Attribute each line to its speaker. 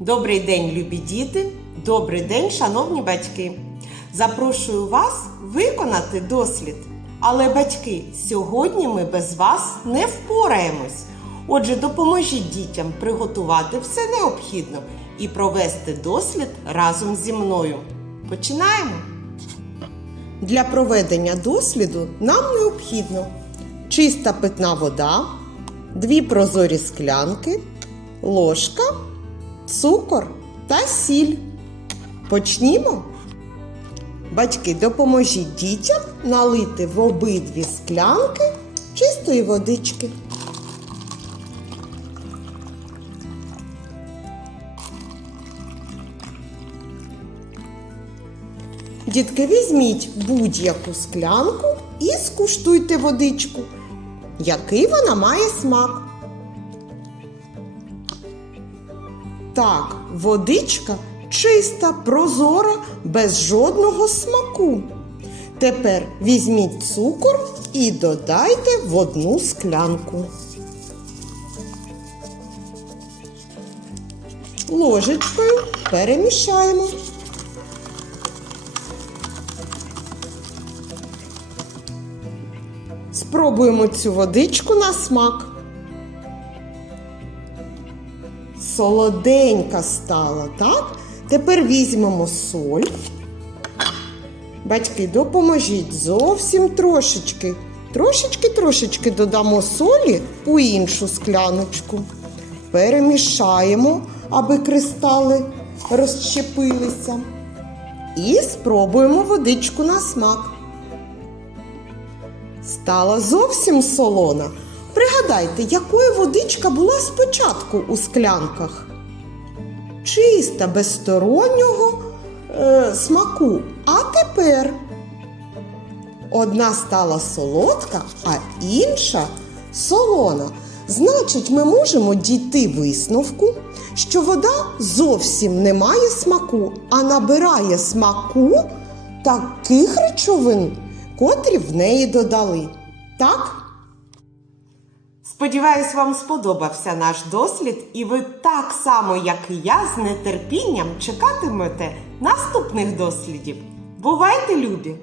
Speaker 1: Добрий день, любі діти! Добрий день, шановні батьки! Запрошую вас виконати дослід. Але, батьки, сьогодні ми без вас не впораємось. Отже, допоможіть дітям приготувати все необхідне і провести дослід разом зі мною. Починаємо! Для проведення досліду нам необхідно чиста питна вода, дві прозорі склянки, ложка, цукор та сіль. Почнімо. Батьки, допоможіть дітям налити в обидві склянки чистої водички. Дітки, візьміть будь-яку склянку і скуштуйте водичку. Який вона має смак? Так, водичка чиста, прозора, без жодного смаку. Тепер візьміть цукор і додайте в одну склянку. Ложечкою перемішаємо. Спробуємо цю водичку на смак. Солоденька стала, так? Тепер візьмемо соль. Батьки, допоможіть зовсім трошечки. Трошечки-трошечки додамо солі у іншу скляночку. Перемішаємо, аби кристали розщепилися. І спробуємо водичку на смак. Стала зовсім солона. Пригадайте, якою водичка була спочатку у склянках? Чиста, без стороннього е, смаку. А тепер одна стала солодка, а інша солона. Значить, ми можемо дійти висновку, що вода зовсім не має смаку, а набирає смаку таких речовин, котрі в неї додали. Так? Сподіваюсь, вам сподобався наш дослід, і ви так само, як і я, з нетерпінням чекатимете наступних дослідів. Бувайте, любі!